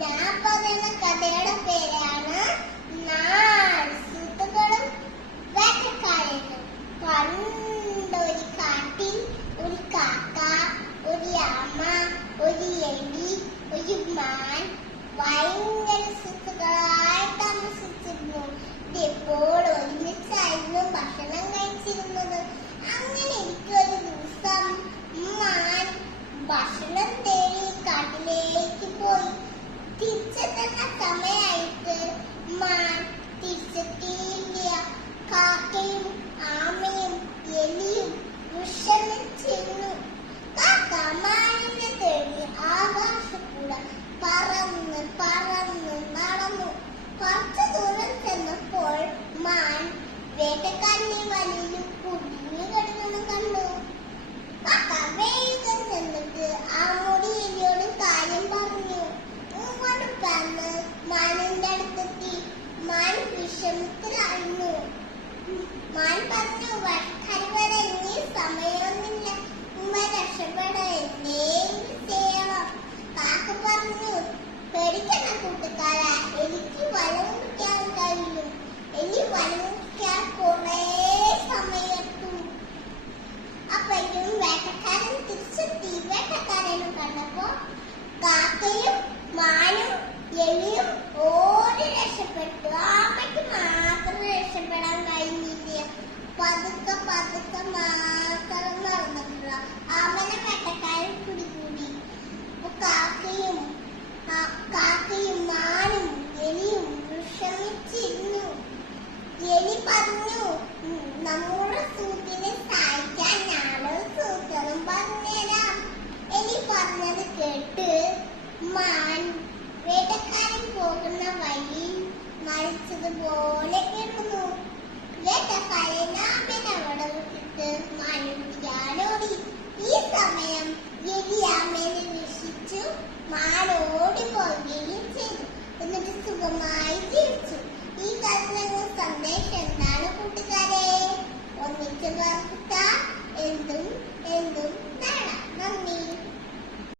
ഞാൻ പറയുന്ന കഥയുടെ പേരാണ് സുഹൃത്തുക്കളും വേട്ടക്കാരനും. പണ്ടൊരു കാട്ടിൽ ഒരു കാക്ക, ഒരു ആമ, ഒരു എലി, ഒരു മാൻ ഭയങ്കര സുഹൃത്തുക്കളായി താമസിച്ചിരുന്നു. ഇപ്പോൾ ഒരുമിച്ചായിരുന്നു ഭക്ഷണം കഴിച്ചിരുന്നത്. അങ്ങനെ എനിക്കൊരു ദിവസം മാൻ ഭക്ഷണം തേടി കാട്ടിലേക്ക് പോയി. തിരിച്ചെത്തുന്ന സമയമായിട്ട് മാൻ തിരിച്ചെത്തിയില്ല. കാക്കയും ആമയും എലിയും വിഷമിച്ചിരുന്നു. കാക്ക മാനിനെ തേടി ആകാശക്കൂടെ പറന്ന് പറന്ന് നടന്നു. കുറച്ചു ദൂരം ചെന്നപ്പോൾ മാൻ വേട്ടക്കാരനെ വലയിൽ കുടുങ്ങി കിടന്നു കണ്ടു. കാക്ക വേഗം ചെന്നിട്ട് ആ മുടി എലിയോട് കാര്യം പറഞ്ഞു. ഇങ്ങോട്ട് പറന്ന് മാനിന്റെ അടുത്തെത്തി. മാൻ വിഷമത്തിലായിരുന്നു. മാൻ പറഞ്ഞു, വടക്കാരി വരെ ഇനി സമയമൊന്നുമില്ല, ഉമ്മ രക്ഷപ്പെടാൻ എന്തെങ്കിലും ചെയ്യണം. കാക്ക പറഞ്ഞു, പേടിക്കണ്ട കൂട്ടുകാരാ, എനിക്ക് വലം മുറിക്കാൻ കഴിയും. എലി വലം മുറിക്കാൻ കുറെ സമയത്തും. അപ്പോഴും വേട്ടക്കാരൻ തിരിച്ചെത്തി. വേട്ടക്കാരനും കണ്ടപ്പോ കാക്കയും മാനും എലിയും ഓടി രക്ഷപ്പെട്ടു. ആമയ്ക്ക് മാത്രം രക്ഷപ്പെടാൻ കഴിഞ്ഞില്ല. പതുക്കെ പതുക്കെ മാത്രം നടന്നിട്ടുള്ള ആമനെ വേട്ടക്കാരൻ പിടികൂടി. കാക്കയും മാനും എലിയും വിഷമിച്ചിരുന്നു. എലി പറഞ്ഞു, നമ്മുടെ സൂത്തിനെ സഹായിക്കാൻ ഞാനൊരു സൂത്രം പറഞ്ഞുതരാം. എലി പറഞ്ഞത് കേട്ട് മാൻ വേട്ടക്കാരൻ പോകുന്ന വഴി മരിച്ചതുപോലെ കിടന്നു. വേട്ടക്കാരൻ ആമനെ അവിടെ വിട്ടിട്ട് മാൻ പിടിക്കാനോടി. ഈ സമയം എലി ആമേനെ രക്ഷിച്ചു. മാൻ ഓടി പോവുകയും ചെയ്തു. എന്നിട്ട് സുഖമായി